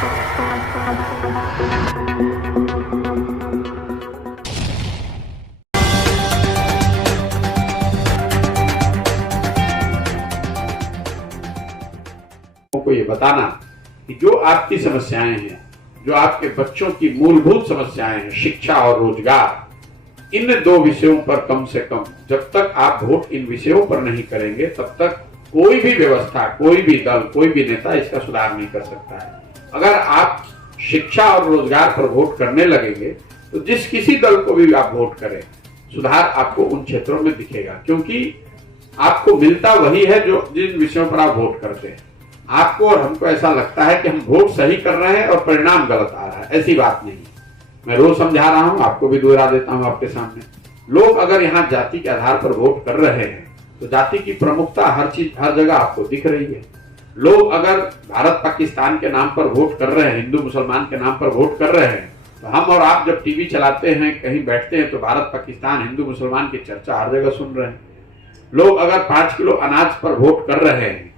को ये बताना कि जो आपकी समस्याएं हैं, जो आपके बच्चों की मूलभूत समस्याएं हैं, शिक्षा और रोजगार, इन दो विषयों पर कम से कम जब तक आप वोट इन विषयों पर नहीं करेंगे तब तक कोई भी व्यवस्था, कोई भी दल, कोई भी नेता इसका सुधार नहीं कर सकता है। अगर आप शिक्षा और रोजगार पर वोट करने लगेंगे तो जिस किसी दल को भी आप वोट करें, सुधार आपको उन क्षेत्रों में दिखेगा, क्योंकि आपको मिलता वही है जो जिन विषयों पर आप वोट करते हैं। आपको और हमको ऐसा लगता है कि हम वोट सही कर रहे हैं और परिणाम गलत आ रहा है, ऐसी बात नहीं। मैं रोज समझा रहा हूं, आपको भी दोहरा देता हूं आपके सामने। लोग अगर यहाँ जाति के आधार पर वोट कर रहे हैं तो जाति की प्रमुखता हर जगह आपको दिख रही है। लोग अगर भारत पाकिस्तान के नाम पर वोट कर रहे हैं, हिंदू मुसलमान के नाम पर वोट कर रहे हैं, तो हम और आप जब टीवी चलाते हैं, कहीं बैठते हैं, तो भारत पाकिस्तान, हिंदू मुसलमान की चर्चा हर जगह सुन रहे हैं। लोग अगर 5 किलो अनाज पर वोट कर रहे हैं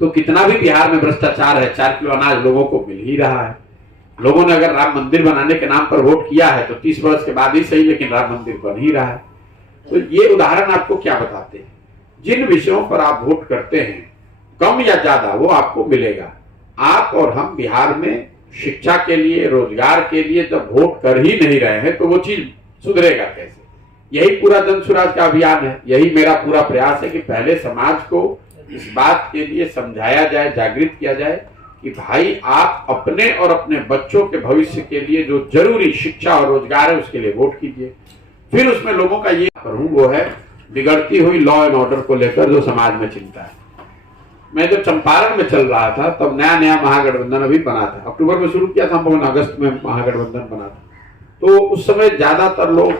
तो कितना भी बिहार में भ्रष्टाचार है, 4 किलो अनाज लोगों को मिल ही रहा है। लोगों ने अगर राम मंदिर बनाने के नाम पर वोट किया है तो 30 वर्ष के बाद ही सही, लेकिन राम मंदिर बन ही रहा है। तो ये उदाहरण आपको क्या बताते हैं? जिन विषयों पर आप वोट करते हैं, कम या ज्यादा वो आपको मिलेगा। आप और हम बिहार में शिक्षा के लिए, रोजगार के लिए जब वोट कर ही नहीं रहे हैं तो वो चीज सुधरेगा कैसे? यही पूरा जन सुराज का अभियान है। यही मेरा पूरा प्रयास है कि पहले समाज को इस बात के लिए समझाया जाए, जागृत किया जाए कि भाई आप अपने और अपने बच्चों के भविष्य के लिए जो जरूरी शिक्षा और रोजगार है उसके लिए वोट कीजिए। फिर उसमें लोगों का ये करूं वो है बिगड़ती हुई लॉ एंड ऑर्डर को लेकर जो समाज में चिंता है। मैं जब चंपारण में चल रहा था तब नया नया महागठबंधन अभी बना था, अक्टूबर में शुरू किया था, हम अगस्त में महागठबंधन बना था। तो उस समय ज्यादातर लोग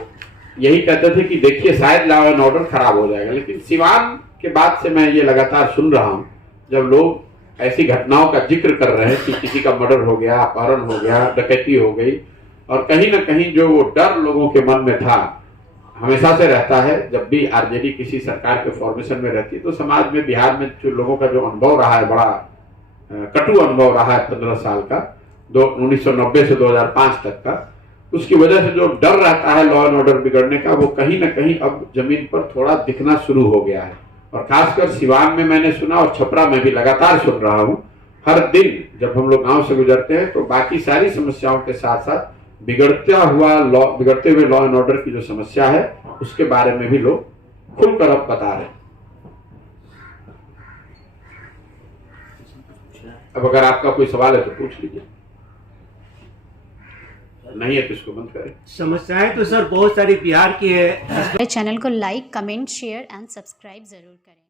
यही कहते थे कि देखिए शायद लॉ एंड ऑर्डर खराब हो जाएगा, लेकिन सिवान के बाद से मैं ये लगातार सुन रहा हूं, जब लोग ऐसी घटनाओं का जिक्र कर रहे हैं कि किसी का मर्डर हो गया, अपहरण हो गया, डकैती हो गई, और कहीं ना कहीं जो वो डर लोगों के मन में था, हमेशा से रहता है। जब भी आरजेडी किसी सरकार के फॉर्मेशन में रहती है तो समाज में, बिहार में जो लोगों का जो अनुभव रहा है, बड़ा कटु अनुभव रहा है 15 साल का, 1990 से 2005 तक का, उसकी वजह से जो डर रहता है लॉ एंड ऑर्डर बिगड़ने का, वो कहीं ना कहीं अब जमीन पर थोड़ा दिखना शुरू हो गया है। और खासकर सिवान में मैंने सुना, और छपरा में भी लगातार सुन रहा हूं। हर दिन जब हम लोग गांव से गुजरते हैं तो बाकी सारी समस्याओं के साथ साथ बिगड़ते हुए लॉ एंड ऑर्डर की जो समस्या है उसके बारे में भी लोग खुलकर अब बता रहे हैं। अब अगर आपका कोई सवाल है तो पूछ लीजिए, नहीं है तो इसको बंद करें। समस्याएं तो सर बहुत सारी बिहार की है। हमारे चैनल को like, comment, share and subscribe जरूर करें।